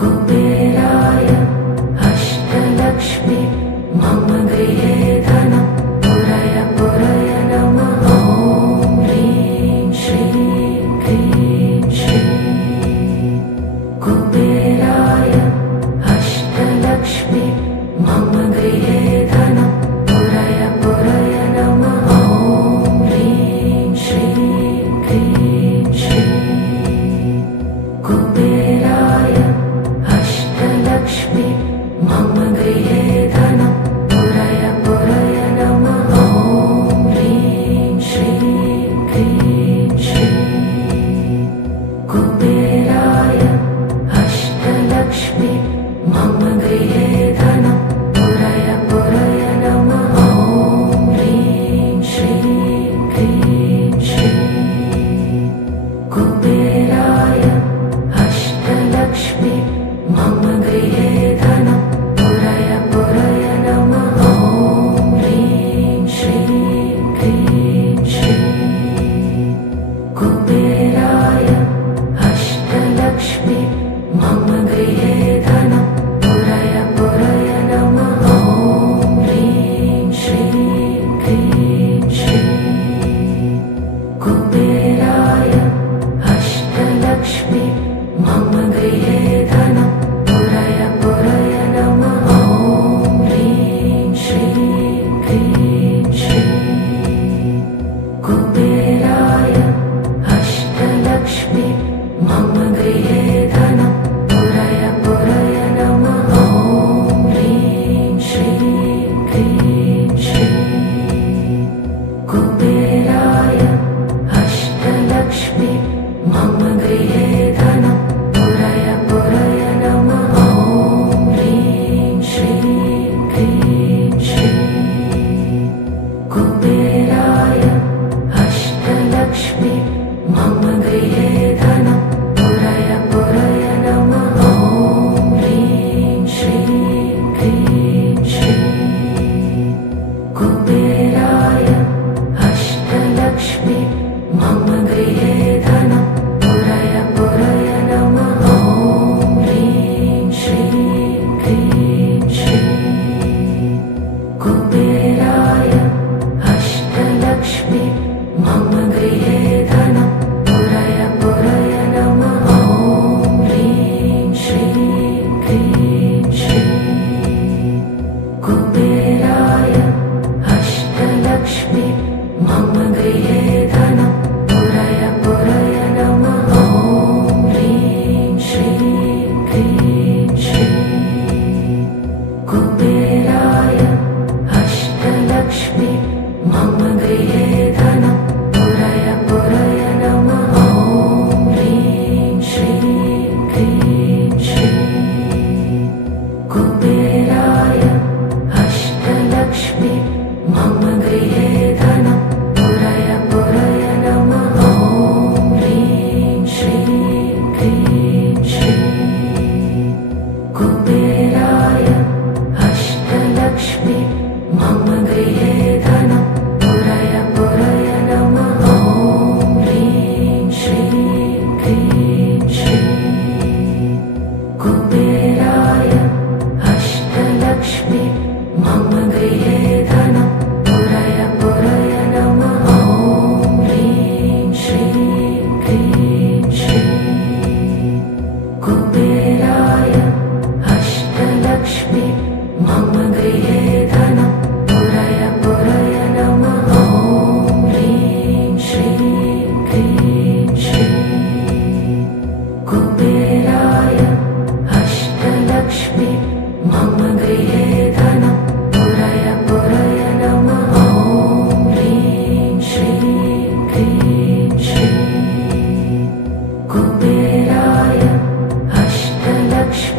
Go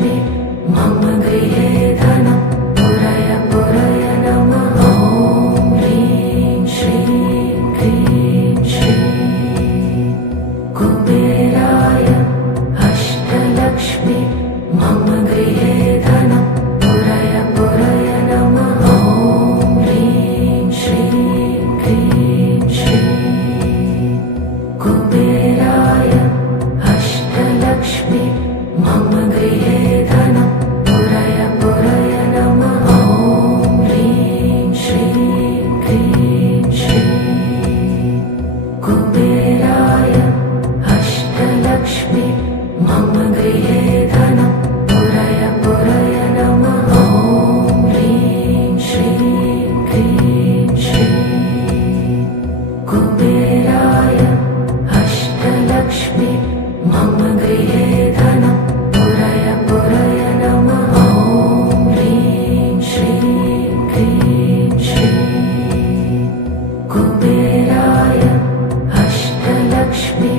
Ashtalakshmi मम गृहे धनं पुरय पुरय नमः। ॐ ह्रीं श्रीं क्रीं श्रीं कुबेराय अष्टलक्ष्मी मम गृहे धनं पुरय पुरय नमः। ॐ ह्रीं श्रीं क्रीं श्रीं कुबेराय अष्टलक्ष्मी मम गृहे धनं पुरय पुरय नमः। ॐ ह्रीं श्रीं क्रीं श्रीं कुबेराय अष्टलक्ष्मी मम गृहे धनं पुरय पुरय नमः। ॐ ह्रीं श्रीं क्रीं श्रीं कुबेराय अष्टलक्ष्मी मम गृहे धनं पुरय पुरय नमः। ॐ ह्रीं श्रीं क्रीं श्रीं कुबेराय अष्टलक्ष्मी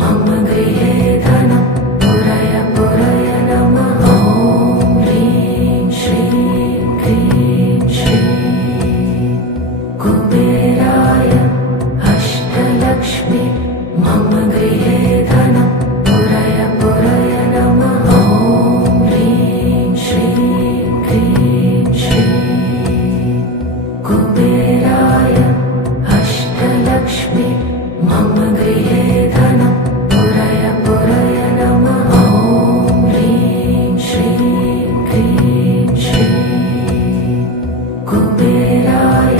मम गृहे धनं पुरय पुरय नमः। ॐ ह्रीं श्रीं क्रीं श्रीं कुबेराय अष्टलक्ष्मी मम गृहे धनं पुरय पुरय नमः। ॐ ह्रीं श्रीं क्रीं श्रीं कुबेराय अष्टलक्ष्मी मम गृहे धनं पुरय पुरय नमः। ॐ ह्रीं श्रीं क्रीं श्रीं कुबेराय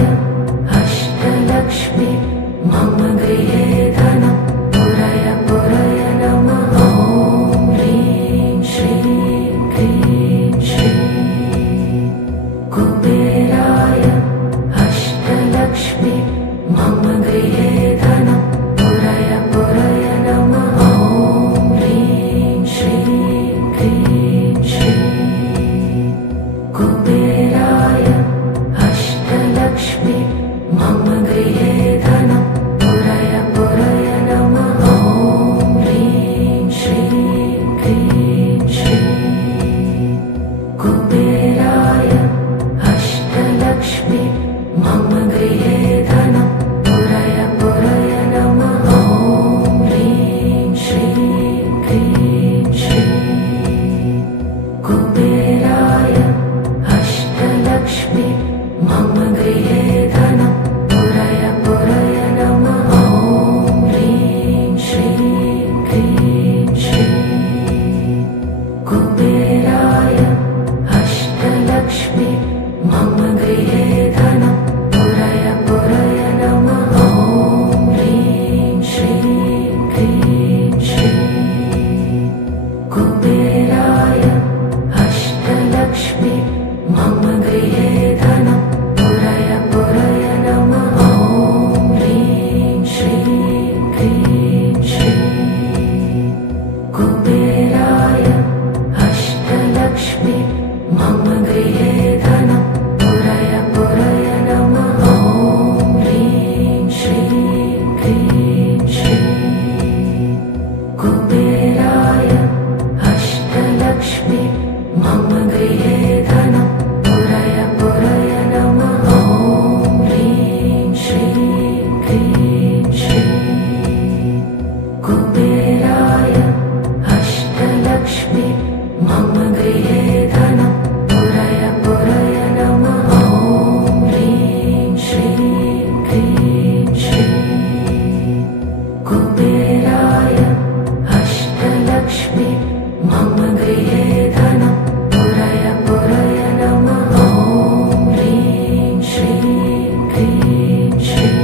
अष्टलक्ष्मी मम गृहे धनं पुरय पुरय नमः। ॐ ह्रीं श्रीं क्रीं श्रीं कुबेराय अष्टलक्ष्मी मम गृहे धनं पुरय पुरय नमः। ॐ ह्रीं श्रीं क्रीं श्रीं कुबेराय अष्टलक्ष्मी मम गृहे धनं पुरय पुरय नमः। ॐ ह्रीं श्रीं क्रीं श्रीं कुबेराय अष्टलक्ष्मी मम गृहे धनं पुरय पुरय नमः। ॐ ह्रीं श्रीं क्रीं श्रीं कुबेराय अष्टलक्ष्मी मम गृहे धनं पुरय पुरय नमः। ॐ ह्रीं श्रीं क्रीं श्रीं कुबेराय अष्टलक्ष्मी मम गृहे धनं पुरय पुरय नमः। ॐ ह्रीं श्रीं क्रीं श्रीं कुबेराय अष्टलक्ष्मी मम गृहे धनं पुरय पुरय नमः। ॐ ह्रीं श्रीं क्रीं श्रीं कुबेराय अष्टलक्ष्मी मम गृहे धनं पुरय पुरय नमः। ॐ ह्रीं श्रीं क्रीं श्रीं कुबेराय अष्टलक्ष्मी मम गृहे धनं पुरय पुरय नमः। ॐ ह्रीं श्रीं क्रीं श्रीं कुबेराय अष्टलक्ष्मी मम गृहे धनं पुरय पुरय नमः। ॐ ह्रीं श्रीं क्रीं श्रीं कुबेराय अष्टलक्ष्मी मम गृहे धनं पुरय पुरय नमः। ॐ ह्रीं श्रीं क्रीं श्रीं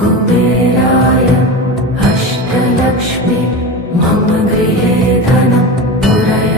कुबेराय अष्टलक्ष्मी मम गृहे धनं पुरय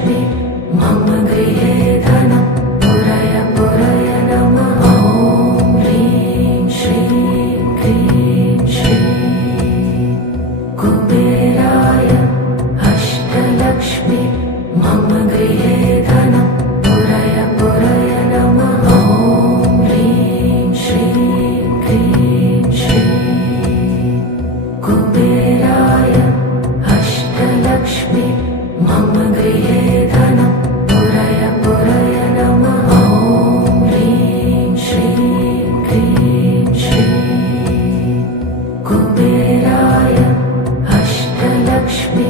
अष्टलक्ष्मी मम गृहे धनं पुरय पुरय नमः ॐ ह्रीं श्रीं क्रीं श्रीं कुबेराय अष्टलक्ष्मी मम गृहे धनं पुरय पुरय नमः ॐ ह्रीं श्रीं क्रीं श्रीं कुबेराय अष्टलक्ष्मी मम गृहे धनं पुरय पुरय नमः ॐ ह्रीं श्रीं क्रीं श्रीं कुबेराय अष्टलक्ष्मी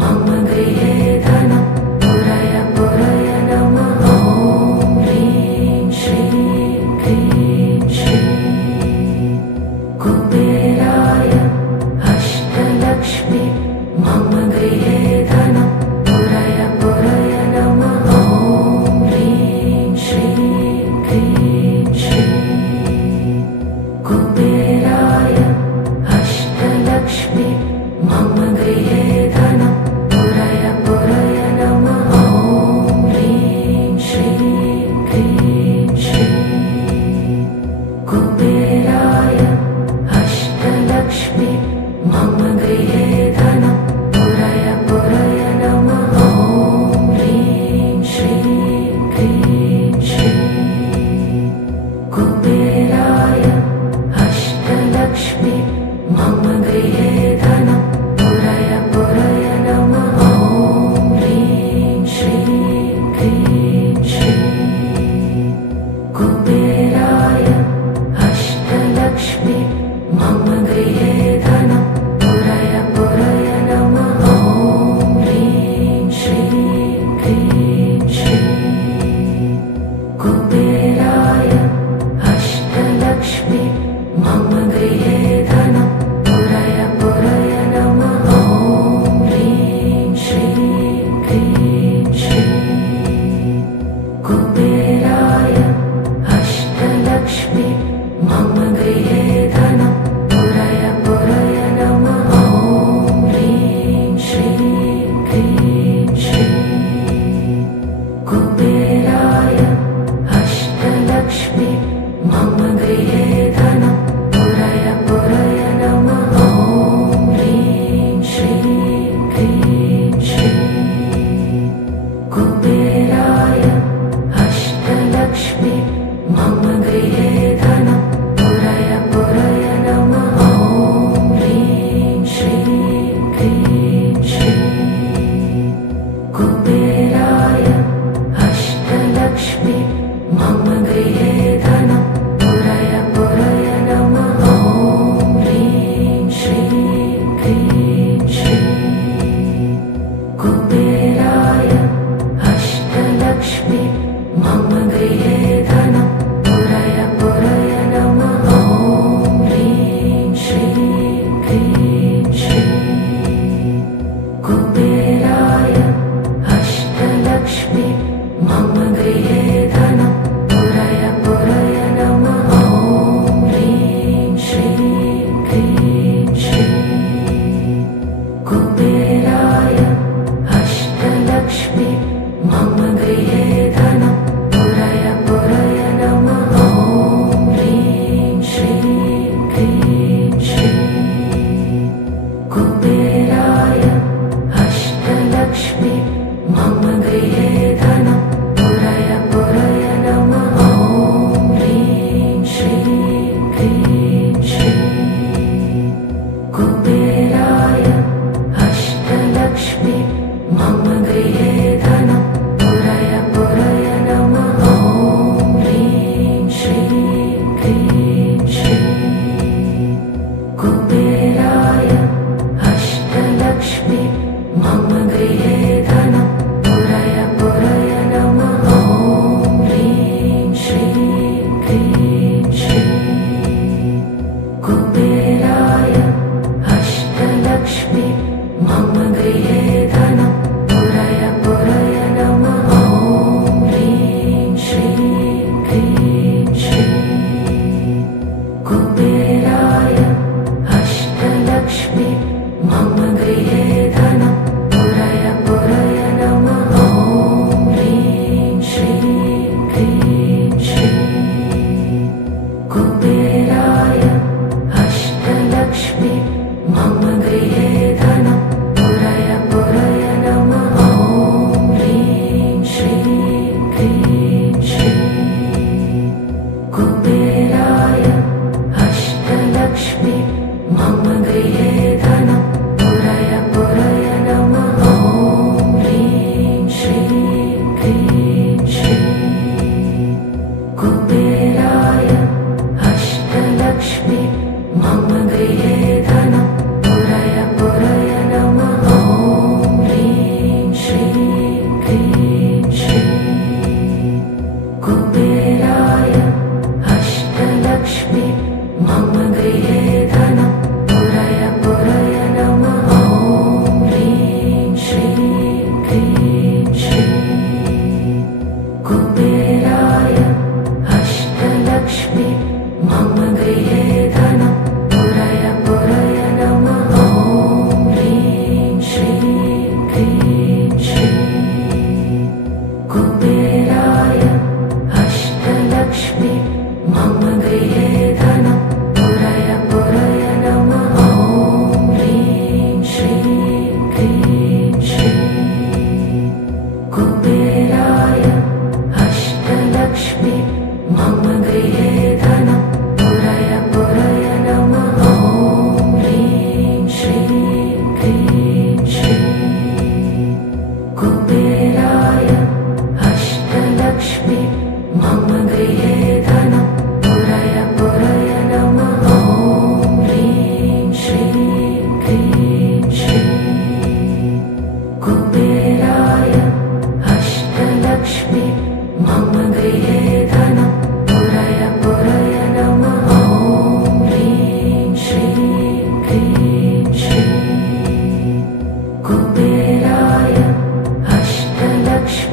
मम गृहे धनं पुरय पुरय नमः ॐ ह्रीं श्रीं क्रीं श्रीं कुबेराय अष्टलक्ष्मी मम गृहे धनं पुरय पुरय नमः ॐ ह्रीं श्रीं क्रीं श्रीं कुबेराय अष्टलक्ष्मी मम गृहे धनं पुरय पुरय नमः ॐ ह्रीं श्रीं क्रीं श्रीं कुबेराय अष्टलक्ष्मी मम गृहे धनं पुरय पुरय नमः ॐ ह्रीं श्रीं क्रीं श्रीं कुबेराय अष्टलक्ष्मी मम गृहे धनं पुरय पुरय नमः ॐ ह्रीं श्रीं क्रीं श्रीं कुबेराय अष्टलक्ष्मी मम गृहे धनं पुरय पुरय नमः ॐ ह्रीं श्रीं क्रीं श्रीं कुबेराय अष्टलक्ष्मी मम गृहे धनं पुरय पुरय नमः ॐ ह्रीं श्रीं क्रीं श्रीं कुबेराय अष्टलक्ष्मी मम गृहे धनं पुरय पुरय नमः ॐ ह्रीं श्रीं क्रीं श्रीं कुबेराय अष्टलक्ष्मी मम गृहे धनं पुरय पुरय नमः ॐ ह्रीं श्रीं क्रीं श्रीं कुबेराय अष्टलक्ष्मी मम गृहे धनं पुरय पुरय नमः ॐ ह्रीं श्रीं क्रीं श्रीं कुबेराय अष्टलक्ष्मी मम गृहे धनं पुरय पुरय नमः ॐ ह्रीं श्रीं क्रीं श्रीं कुबेराय अष्टलक्ष्मी मम गृहे धनं पुरय पुरय नमः ॐ ह्रीं श्रीं क्रीं श्रीं कुबेराय अष्टलक्ष्मी मम गृहे धनं पुरय पुरय नमः ॐ ह्रीं श्रीं क्रीं श्रीं कुबेराय अष्टलक्ष्मी मम गृहे धनं पुरय पुरय नमः ॐ ह्रीं श्रीं क्रीं श्रीं कुबेराय अष्टलक्ष्मी मम गृहे धनं पुरय पुरय नमः ॐ ह्रीं श्रीं क्रीं श्रीं कुबेराय अष्टलक्ष्मी मम गृहे धनं पुरय पुरय नमः ॐ ह्रीं श्रीं क्रीं श्रीं कुबेराय अष्टलक्ष्मी मम गृहे धनं पुरय पुरय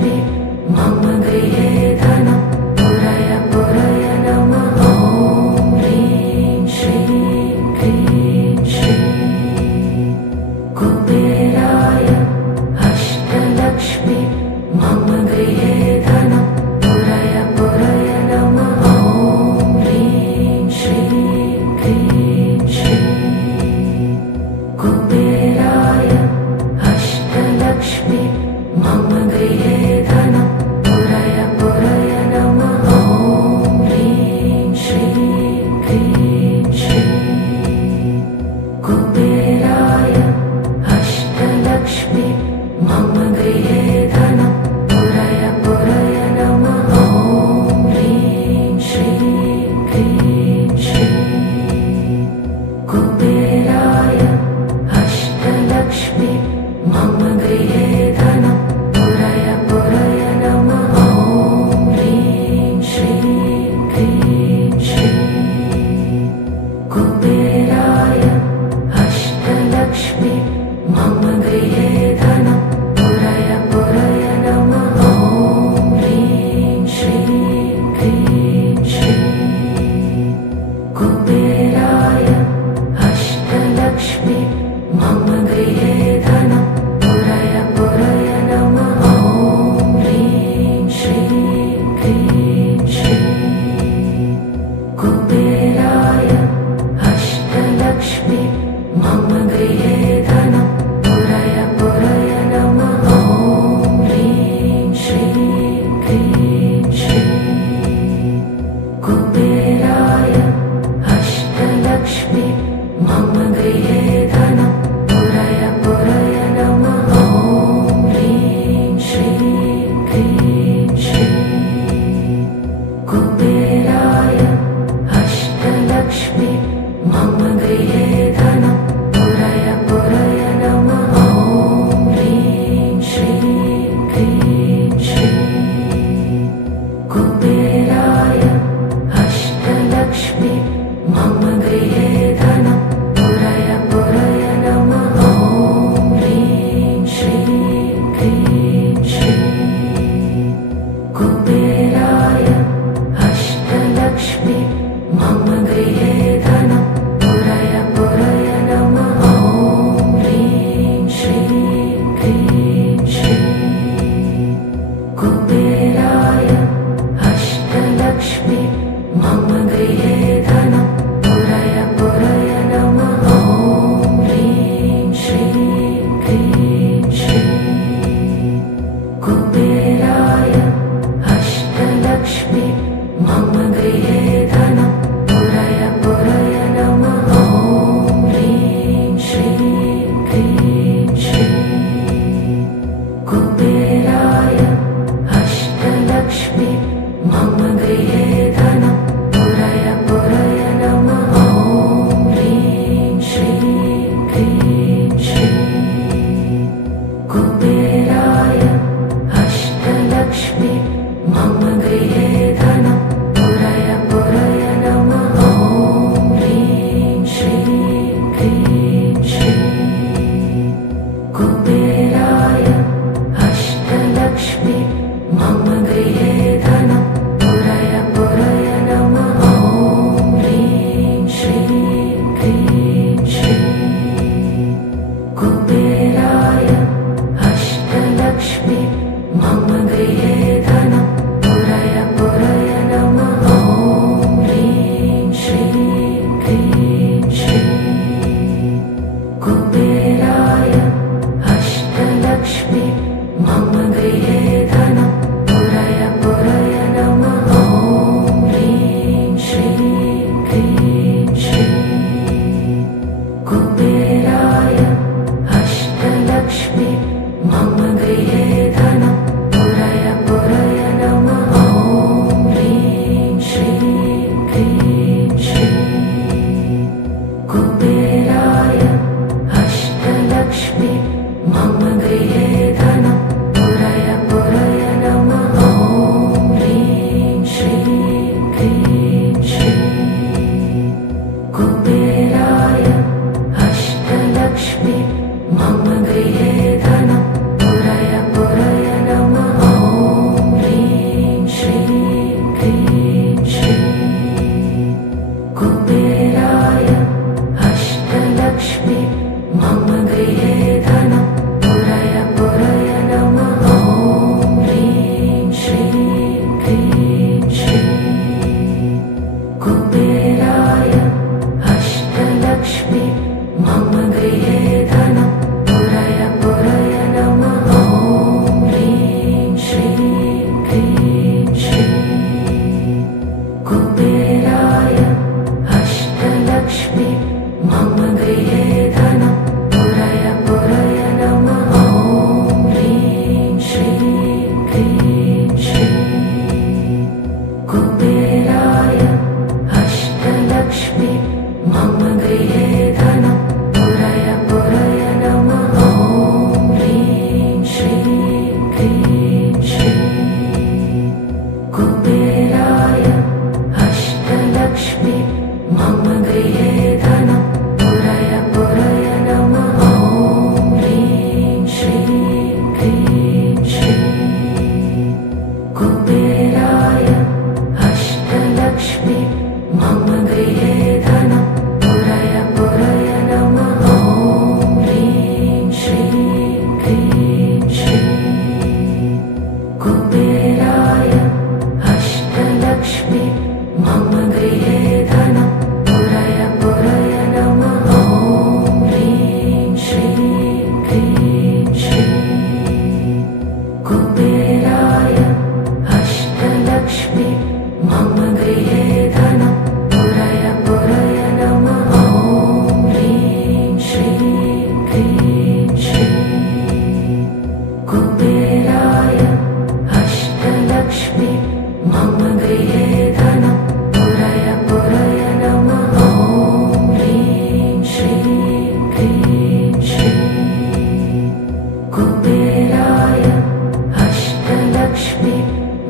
अष्टलक्ष्मी मम गृहे धनं पुरय पुरय नमः ॐ ह्रीं श्रीं क्रीं श्रीं कुबेराय अष्टलक्ष्मी मम गृहे धनं पुरय पुरय नमः ॐ ह्रीं श्रीं क्रीं श्रीं कुबेराय अष्टलक्ष्मी मम गृहे धनं पुरय पुरय नमः ॐ ह्रीं श्रीं क्रीं श्रीं कुबेराय अष्टलक्ष्मी मम गृहे धनं पुरय पुरय नमः ॐ ह्रीं श्रीं क्रीं श्रीं कुबेराय अष्टलक्ष्मी मम गृहे धनं पुरय पुरय नमः ॐ ह्रीं श्रीं क्रीं श्रीं कुबेराय अष्टलक्ष्मी मम गृहे धनं पुरय पुरय नमः ॐ ह्रीं श्रीं क्रीं श्रीं कुबेराय अष्टलक्ष्मी मम गृहे धनं पुरय पुरय नमः ॐ ह्रीं श्रीं क्रीं श्रीं कुबेराय अष्टलक्ष्मी मम गृहे धनं पुरय पुरय नमः ॐ ह्रीं श्रीं क्रीं श्रीं कुबेराय अष्टलक्ष्मी मम गृहे धनं पुरय पुरय नमः ॐ ह्रीं श्रीं क्रीं श्रीं कुबेराय अष्टलक्ष्मी मम गृहे धनं पुरय पुरय नमः ॐ ह्रीं श्रीं क्रीं श्रीं कुबेराय अष्टलक्ष्मी मम गृहे धनं पुरय पुरय नमः ॐ ह्रीं श्रीं क्रीं श्रीं कुबेराय अष्टलक्ष्मी मम गृहे धनं पुरय पुरय नमः ॐ ह्रीं श्रीं क्रीं श्रीं कुबेराय अष्टलक्ष्मी मम गृहे धनं पुरय पुरय नमः ॐ ह्रीं श्रीं क्रीं श्रीं कुबेराय अष्टलक्ष्मी मम गृहे धनं पुरय पुरय नमः ॐ ह्रीं श्रीं क्रीं श्रीं कुबेराय अष्टलक्ष्मी मम गृहे धनं पुरय पुरय नमः ॐ ह्रीं श्रीं क्रीं श्रीं कुबेराय अष्टलक्ष्मी मम गृहे धनं पुरय पुरय नमः ॐ ह्रीं श्रीं क्रीं श्रीं कुबेराय अष्टलक्ष्मी मम गृहे धनं पुरय पुरय नमः ॐ ह्रीं श्रीं क्रीं श्रीं कुबेराय अष्टलक्ष्मी मम गृहे धनं पुरय पुरय नमः ॐ ह्रीं श्रीं क्रीं श्रीं कुबेराय अष्टलक्ष्मी मम गृहे धनं पुरय पुरय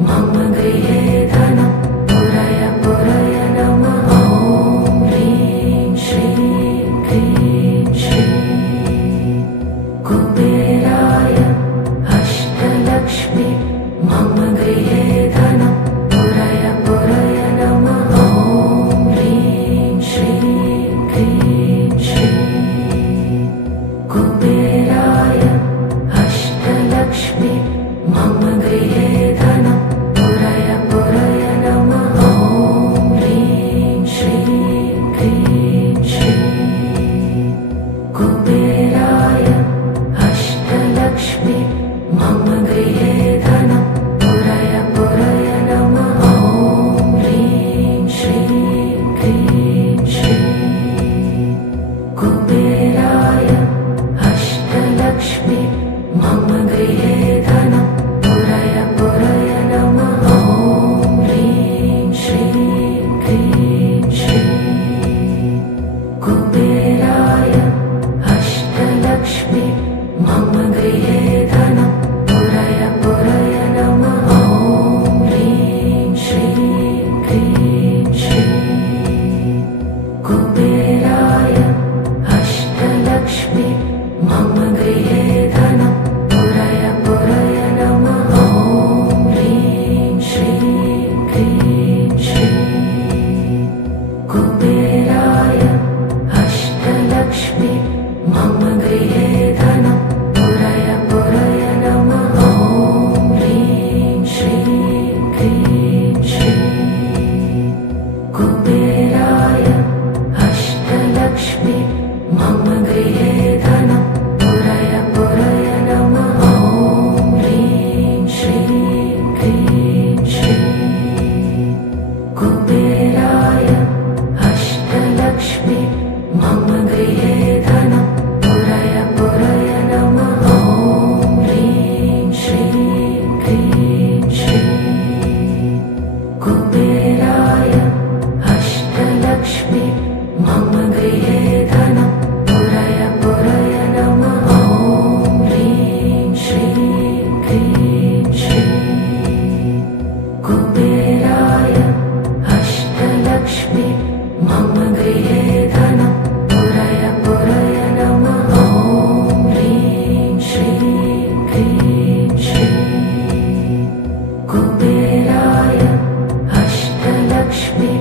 मम गृहे धनं पुरय पुरय नमः ॐ ह्रीं श्रीं क्रीं श्रीं कुबेराय अष्टलक्ष्मी मम गृहे धनं पुरय पुरय नमः ॐ ह्रीं श्रीं क्रीं श्रीं कुबेराय अष्टलक्ष्मी मम गृहे धनं पुरय पुरय नमः ॐ ह्रीं श्रीं क्रीं श्रीं कुबेराय अष्टलक्ष्मी मम गृहे धनं पुरय पुरय नमः ॐ ह्रीं श्रीं क्रीं श्रीं कुबेराय अष्टलक्ष्मी मम गृहे धनं पुरय पुरय नमः ॐ ह्रीं श्रीं क्रीं श्रीं कुबेराय अष्टलक्ष्मी मम गृहे धनं पुरय पुरय नमः ॐ ह्रीं श्रीं क्रीं श्रीं कुबेराय अष्टलक्ष्मी मम गृहे धनं पुरय पुरय नमः ॐ ह्रीं श्रीं क्रीं श्रीं कुबेराय अष्टलक्ष्मी मम गृहे धनं पुरय पुरय नमः ॐ ह्रीं श्रीं क्रीं श्रीं कुबेराय अष्टलक्ष्मी मम गृहे धनं पुरय पुरय नमः ॐ ह्रीं श्रीं क्रीं श्रीं कुबेराय अष्टलक्ष्मी मम गृहे धनं पुरय पुरय नमः ॐ ह्रीं श्रीं क्रीं श्रीं कुबेराय अष्टलक्ष्मी मम गृहे धनं पुरय पुरय नमः ॐ ह्रीं श्रीं क्रीं श्रीं कुबेराय अष्टलक्ष्मी मम गृहे धनं पुरय पुरय नमः ॐ ह्रीं श्रीं क्रीं श्रीं कुबेराय अष्टलक्ष्मी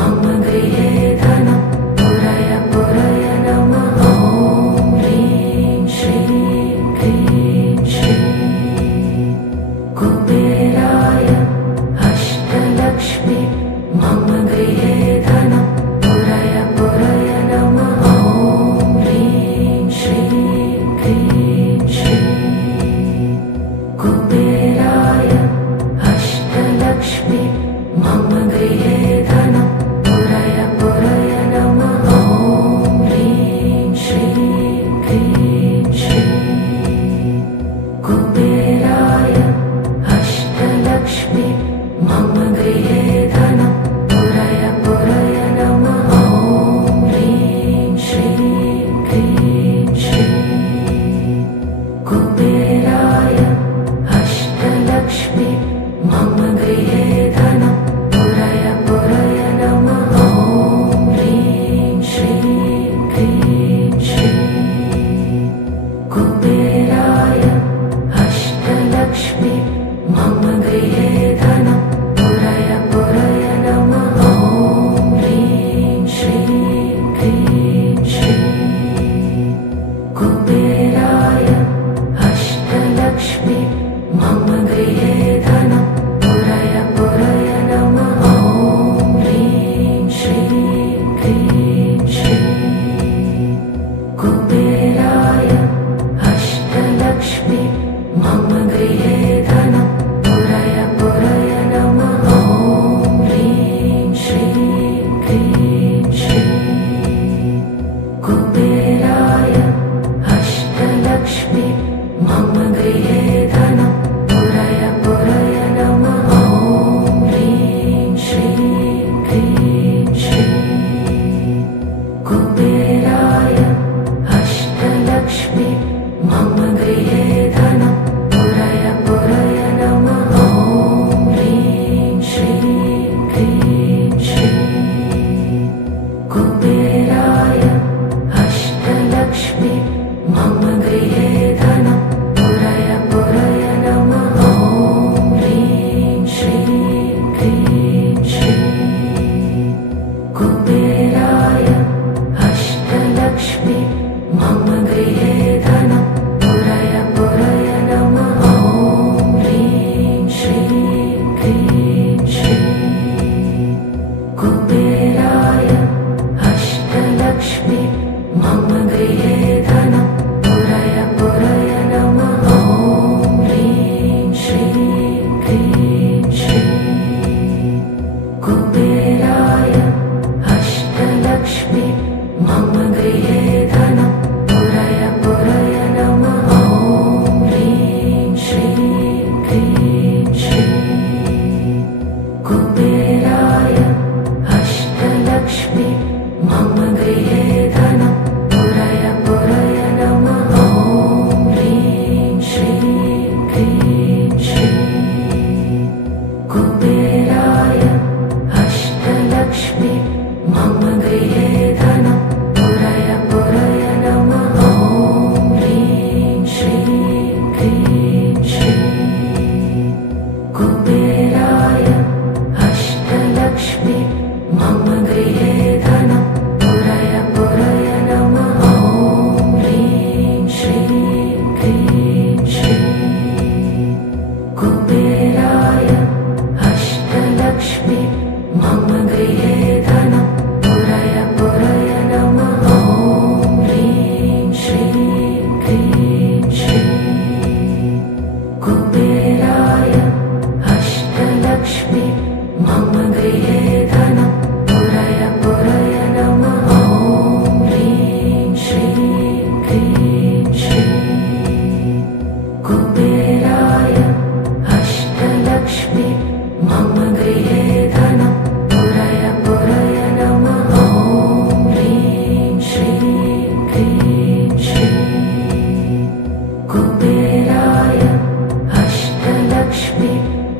मम गृहे धनं पुरय पुरय नमः ॐ ह्रीं श्रीं क्रीं श्रीं कुबेराय अष्टलक्ष्मी मम गृहे धनं पुरय पुरय नमः ॐ ह्रीं श्रीं क्रीं श्रीं कुबेराय अष्टलक्ष्मी मम गृहे धनं पुरय पुरय नमः ॐ ह्रीं श्रीं क्रीं श्रीं कुबेराय अष्टलक्ष्मी मम गृहे धनं पुरय पुरय नमः ॐ ह्रीं श्रीं क्रीं श्रीं कुबेराय अष्टलक्ष्मी मम गृहे धनं पुरय पुरय नमः ॐ ह्रीं श्रीं क्रीं श्रीं कुबेराय अष्टलक्ष्मी मम गृहे धनं पुरय पुरय नमः ॐ ह्रीं श्रीं क्रीं श्रीं कुबेराय अष्टलक्ष्मी मम गृहे धनं पुरय पुरय नमः ॐ ह्रीं श्रीं क्रीं श्रीं कुबेराय अष्टलक्ष्मी मम गृहे धनं पुरय पुरय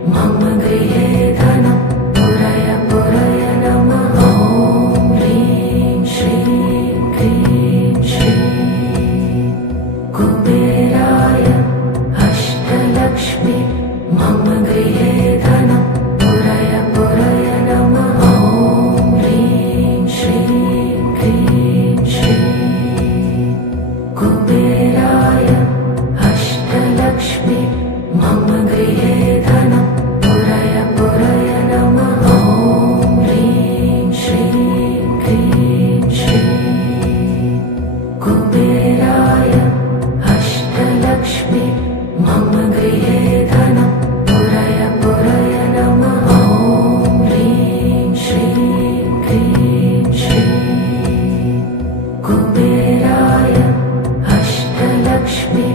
मम गृहे धनं पुरय पुरय नमः ॐ ह्रीं श्रीं क्रीं श्रीं कुबेराय अष्टलक्ष्मी मम गृहे धनं पुरय पुरय नमः ॐ ह्रीं श्रीं क्रीं श्रीं कुबेराय अष्टलक्ष्मी मम गृहे धनं पुरय पुरय नमः ॐ ह्रीं श्रीं क्रीं श्रीं कुबेराय अष्टलक्ष्मी मम गृहे धनं पुरय पुरय नमः ॐ ह्रीं श्रीं क्रीं श्रीं कुबेराय अष्टलक्ष्मी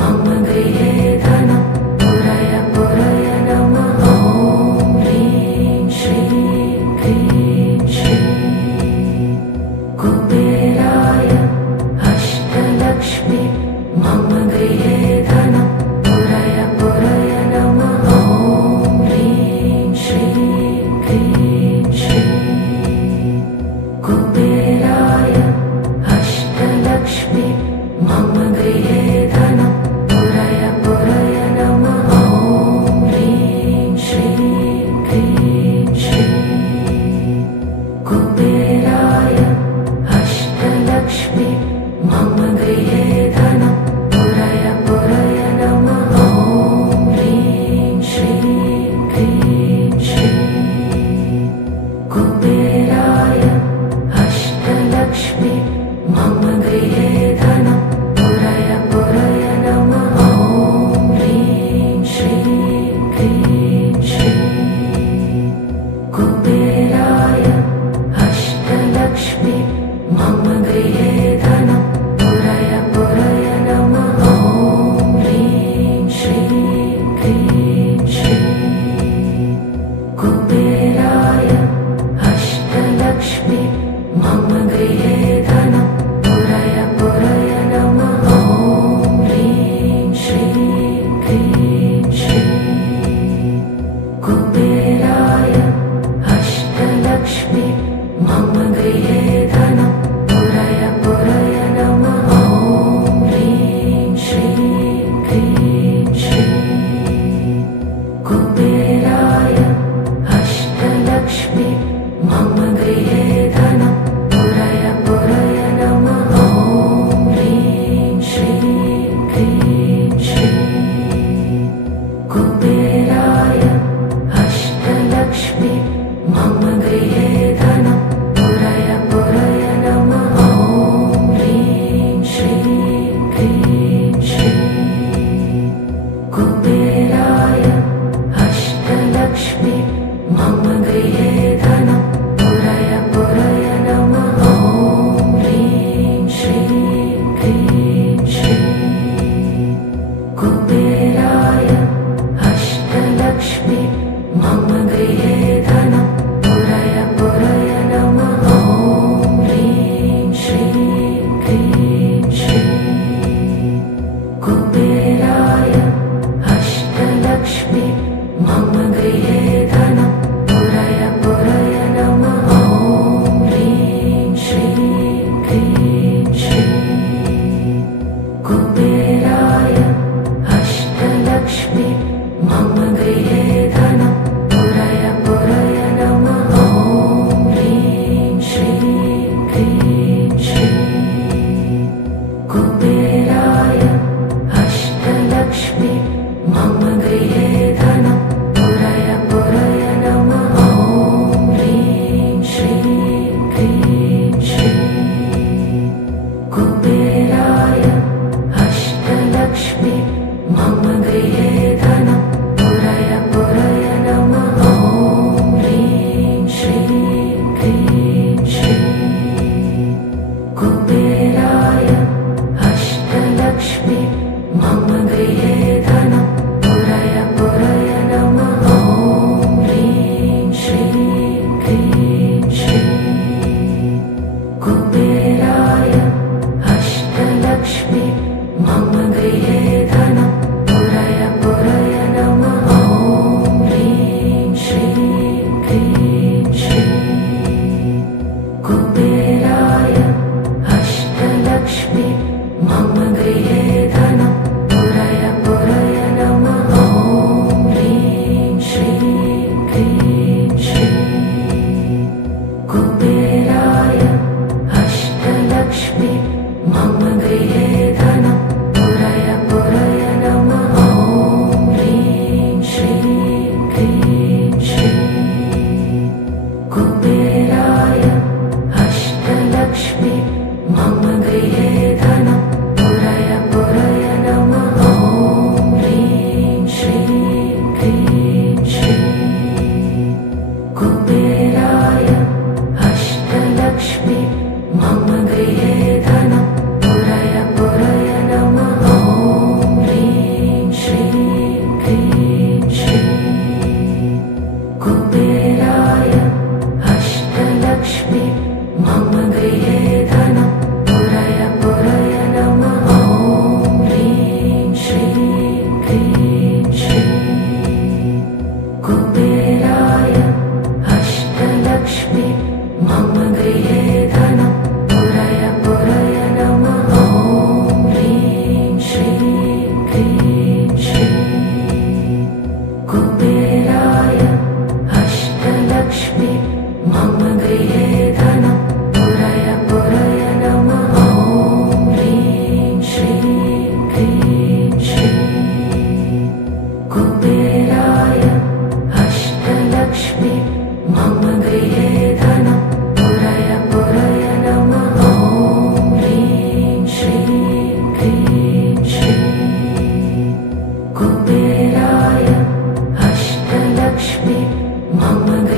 मम गृहे धनं पुरय पुरय नमः ॐ ह्रीं श्रीं क्रीं श्रीं कुबेराय अष्टलक्ष्मी मम गृहे धनं पुरय पुरय नमः ॐ ह्रीं श्रीं क्रीं श्रीं कुबेराय अष्टलक्ष्मी मम गृहे धनं पुरय पुरय नमः ॐ ह्रीं श्रीं क्रीं श्रीं कुबेराय अष्टलक्ष्मी मम गृहे धनं पुरय पुरय नमः ॐ ह्रीं श्रीं क्रीं श्रीं कुबेराय अष्टलक्ष्मी मम गृहे धनं पुरय पुरय नमः ॐ ह्रीं श्रीं क्रीं श्रीं कुबेराय अष्टलक्ष्मी मम गृहे धनं पुरय पुरय नमः ॐ ह्रीं श्रीं क्रीं श्रीं कुबेराय अष्टलक्ष्मी मम गृहे धनं पुरय पुरय नमः ॐ ह्रीं श्रीं क्रीं श्रीं कुबेराय अष्टलक्ष्मी मम गृहे धनं पुरय पुरय नमः ॐ ह्रीं श्रीं क्रीं श्रीं कुबेराय अष्टलक्ष्मी मम गृहे धनं पुरय पुरय नमः ॐ ह्रीं श्रीं क्रीं श्रीं कुबेराय अष्टलक्ष्मी मम गृहे धनं पुरय पुरय नमः ॐ ह्रीं श्रीं क्रीं श्रीं कुबेराय अष्टलक्ष्मी मम गृहे धनं पुरय पुरय नमः ॐ ह्रीं श्रीं क्रीं श्रीं कुबेराय अष्टलक्ष्मी मम गृहे धनं पुरय पुरय नमः ॐ ह्रीं श्रीं क्रीं श्रीं कुबेराय अष्टलक्ष्मी मम गृहे धनं पुरय पुरय नमः ॐ ह्रीं श्रीं क्रीं श्रीं कुबेराय अष्टलक्ष्मी मम गृहे धनं पुरय पुरय नमः ॐ ह्रीं श्रीं क्रीं श्रीं कुबेराय अष्टलक्ष्मी मम गृहे धनं पुरय पुरय नमः ॐ ह्रीं श्रीं क्रीं श्रीं कुबेराय अष्टलक्ष्मी मम गृहे धनं पुरय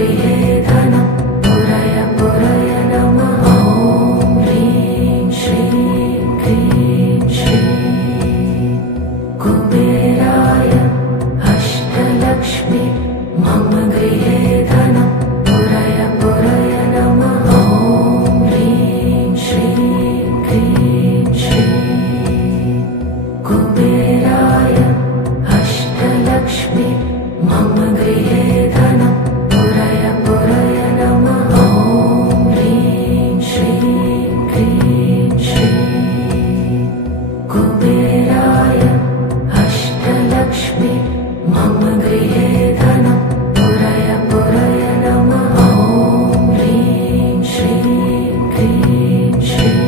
गृहे धनं पुरय पुरय नमः ॐ ह्रीं श्रीं क्रीं श्रीं कुबेराय अष्टलक्ष्मी मम गृहे धनं पुरय पुरय नमः ॐ ह्रीं श्रीं क्रीं श्रीं कुबेराय अष्टलक्ष्मी मम गृहे धनं पुरय पुरय नमः ॐ ह्रीं श्रीं क्रीं श्रीं कुबेराय अष्टलक्ष्मी मम गृहे धनं पुरय पुरय नमः ॐ ह्रीं श्रीं क्रीं श्रीं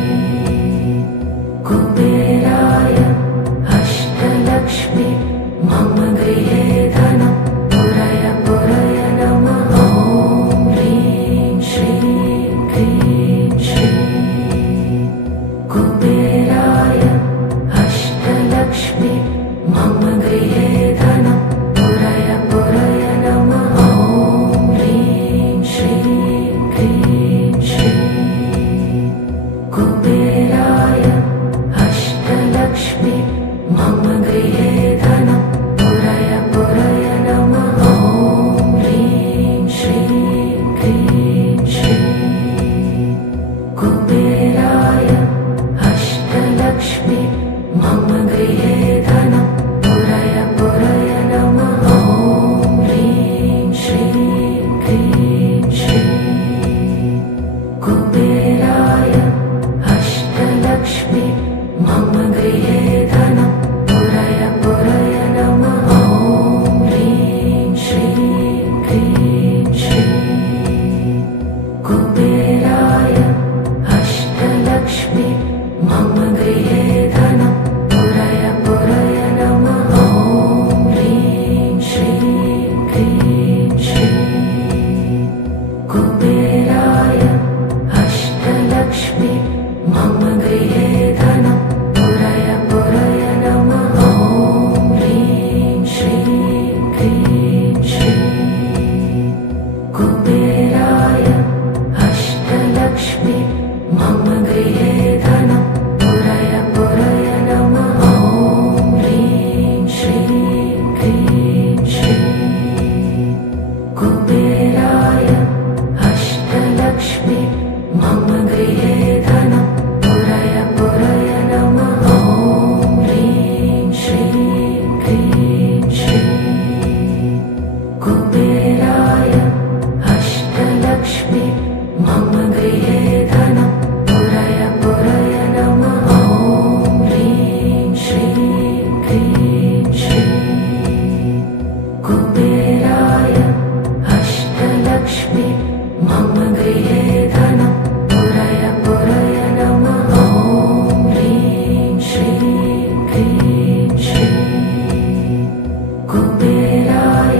कुबेराय अष्टलक्ष्मी मम गृहे धनं पुरय पुरय नमः ॐ ह्रीं श्रीं क्रीं श्रीं कुबेराय अष्टलक्ष्मी मम गृहे धनं पुरय पुरय नमः ॐ ह्रीं श्रीं क्रीं श्रीं कुबेराय अष्टलक्ष्मी मम गृहे धनं पुरय पुरय नमः ॐ ह्रीं श्रीं क्रीं श्रीं कुबेराय अष्टलक्ष्मी मम गृहे धनं पुरय पुरय नमः ॐ ह्रीं श्रीं क्रीं श्रीं कुबेराय अष्टलक्ष्मी मम गृहे धनं पुरय पुरय नमः ॐ ह्रीं श्रीं क्रीं श्रीं कुबेराय अष्टलक्ष्मी मम गृहे धनं पुरय पुरय नमः ॐ ह्रीं श्रीं क्रीं श्रीं कुबेराय अष्टलक्ष्मी मम गृहे धनं पुरय पुरय नमः ॐ ह्रीं श्रीं क्रीं श्रीं कुबेराय अष्टलक्ष्मी मम गृहे धनं पुरय पुरय नमः ॐ ह्रीं श्रीं क्रीं श्रीं कुबेराय अष्टलक्ष्मी मम गृहे धनं पुरय पुरय नमः ॐ ह्रीं श्रीं क्रीं श्रीं कुबेराय अष्टलक्ष्मी मम गृहे धनं पुरय पुरय नमः ॐ ह्रीं श्रीं क्रीं श्रीं कुबेराय अष्टलक्ष्मी मम गृहे धनं पुरय पुरय नमः ॐ ह्रीं श्रीं क्रीं श्रीं कुबेराय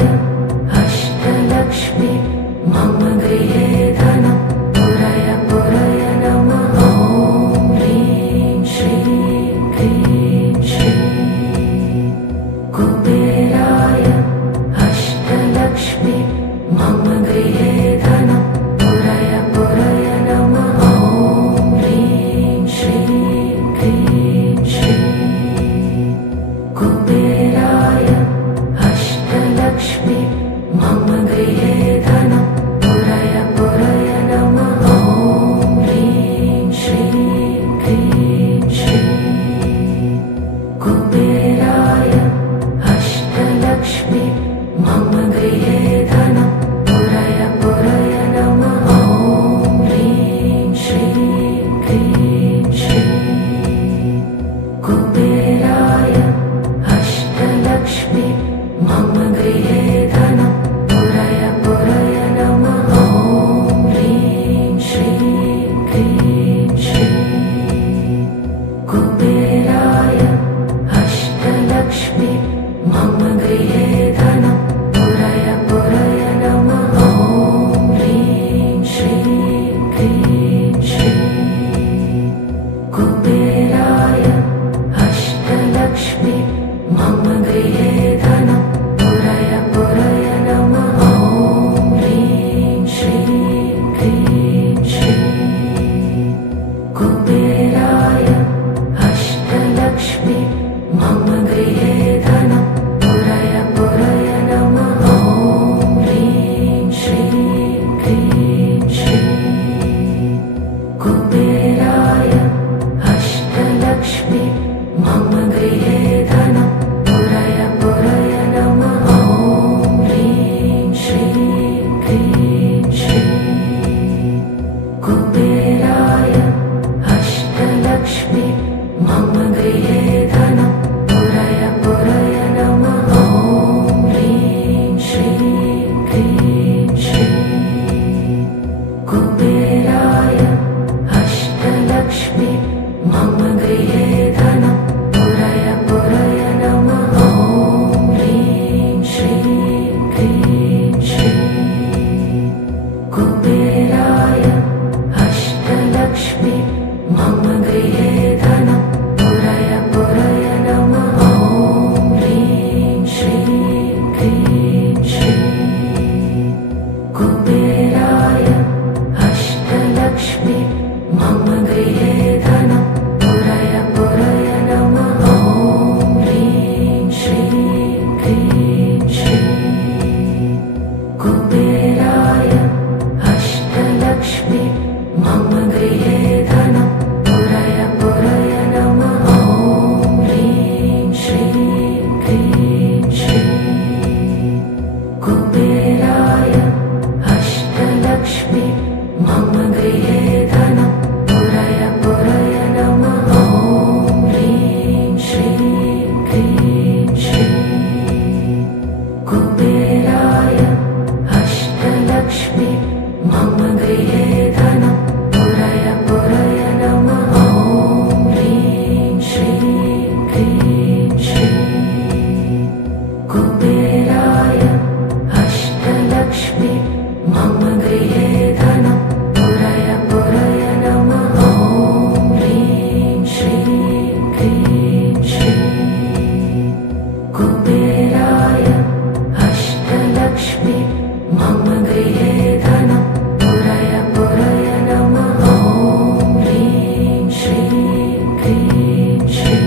मम गृहे धनं पुरय पुरय नमः ॐ ह्रीं श्रीं क्रीं श्रीं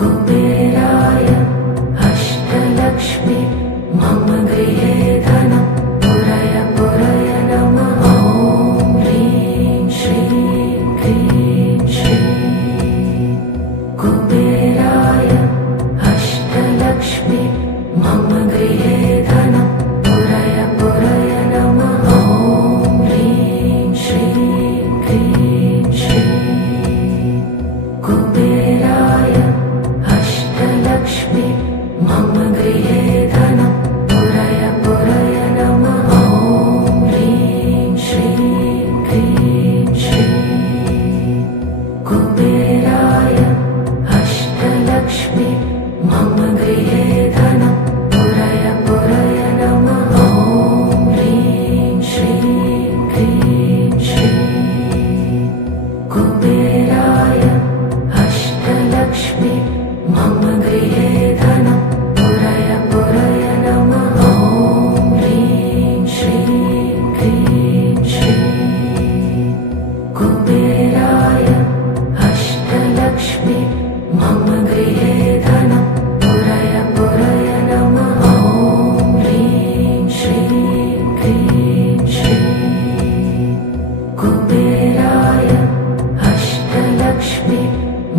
कुबेराय अष्टलक्ष्मी मम गृहे धनं पुरय पुरय नमः ॐ ह्रीं श्रीं क्रीं श्रीं कुबेराय अष्टलक्ष्मी मम गृहे धनं पुरय पुरय नमः ॐ ह्रीं श्रीं क्रीं श्रीं कुबेराय अष्टलक्ष्मी मम गृहे धनं पुरय पुरय नमः ॐ ह्रीं श्रीं क्रीं श्रीं कुबेराय अष्टलक्ष्मी मम गृहे धनं पुरय पुरय नमः ॐ ह्रीं श्रीं क्रीं श्रीं कुबेराय अष्टलक्ष्मी मम गृहे धनं पुरय पुरय नमः ॐ ह्रीं श्रीं क्रीं श्रीं कुबेराय अष्टलक्ष्मी मम गृहे धनं पुरय पुरय नमः ॐ ह्रीं श्रीं क्रीं श्रीं कुबेराय अष्टलक्ष्मी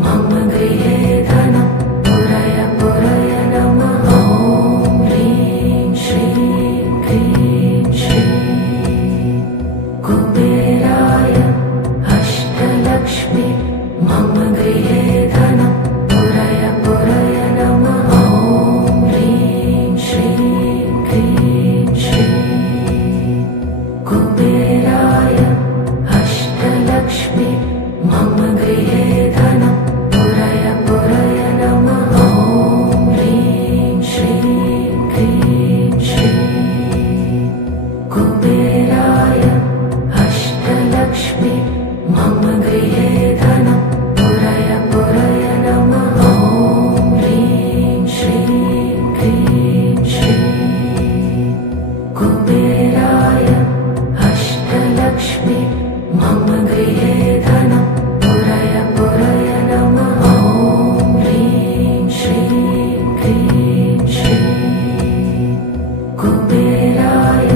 मम गृहे धनं पुरय पुरय नमः ॐ ह्रीं श्रीं क्रीं श्रीं कुबेराय अष्टलक्ष्मी मम गृहे धनं पुरय पुरय नमः ॐ ह्रीं श्रीं क्रीं श्रीं कुबेराय अष्टलक्ष्मी मम गृहे धनं पुरय पुरय नमः ॐ ह्रीं श्रीं क्रीं श्रीं कुबेराय अष्टलक्ष्मी मम गृहे धनं पुरय पुरय नमः ॐ ह्रीं श्रीं क्रीं श्रीं कुबेराय अष्टलक्ष्मी मम गृहे धनं पुरय पुरय नमः ॐ ह्रीं श्रीं क्रीं श्रीं कुबेराय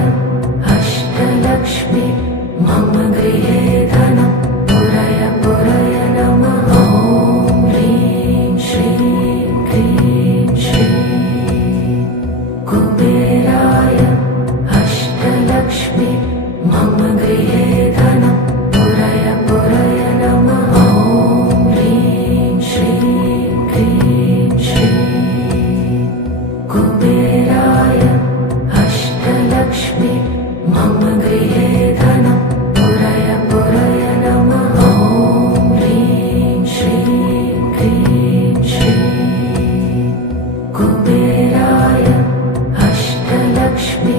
अष्टलक्ष्मी मम गृहे धनं पुरय पुरय नमः ॐ ह्रीं श्रीं क्रीं श्रीं कुबेराय अष्टलक्ष्मी मम गृहे धनं पुरय पुरय नमः ॐ ह्रीं श्रीं क्रीं श्रीं कुबेराय अष्टलक्ष्मी मम गृहे धनं पुरय पुरय नमः ॐ ह्रीं श्रीं क्रीं श्रीं कुबेराय अष्टलक्ष्मी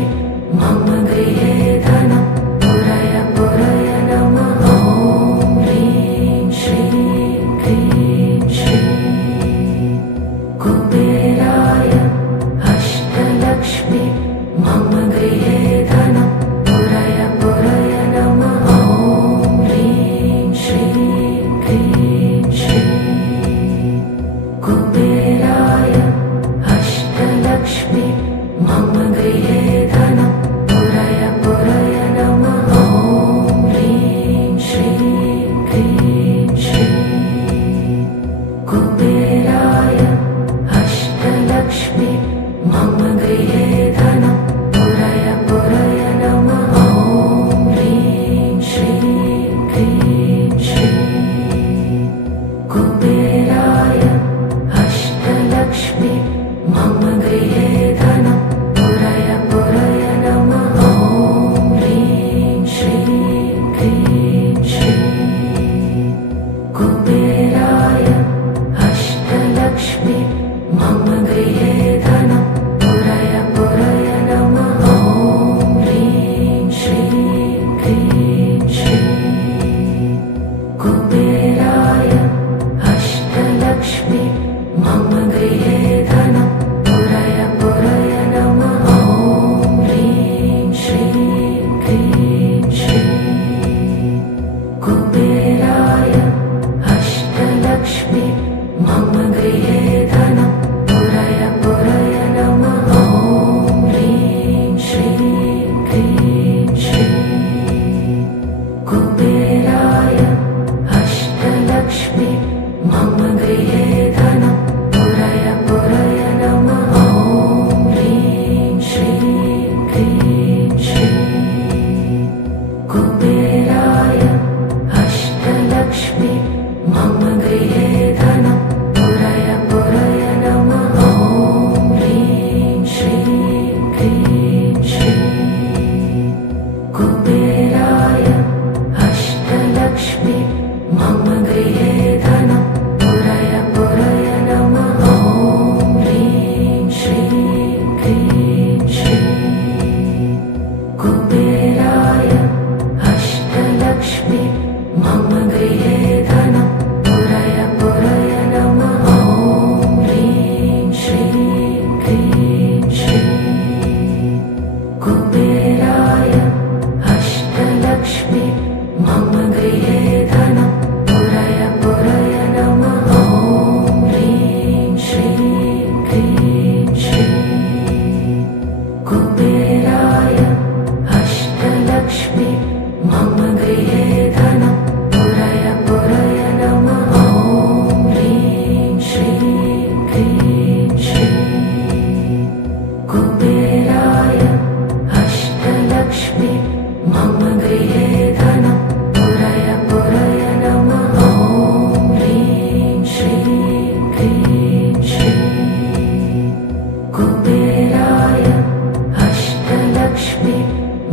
मम गृहे धनं पुरय पुरय नमः ॐ ह्रीं श्रीं क्रीं श्रीं कुबेराय अष्टलक्ष्मी मम गृहे धनं पुरय पुरय नमः ॐ ह्रीं श्रीं क्रीं श्रीं कुबेराय अष्टलक्ष्मी मम गृहे धनं पुरय पुरय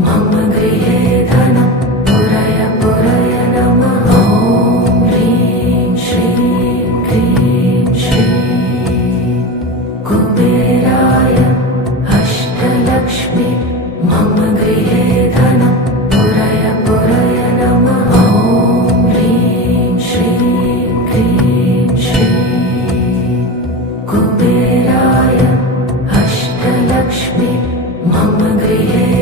मम गृहे धनं पुरय पुरय नमः ॐ ह्रीं श्रीं क्रीं श्रीं कुबेराय अष्टलक्ष्मी मम गृहे धनं पुरय पुरय नमः ॐ ह्रीं श्रीं क्रीं श्रीं कुबेराय अष्टलक्ष्मी मम गृहे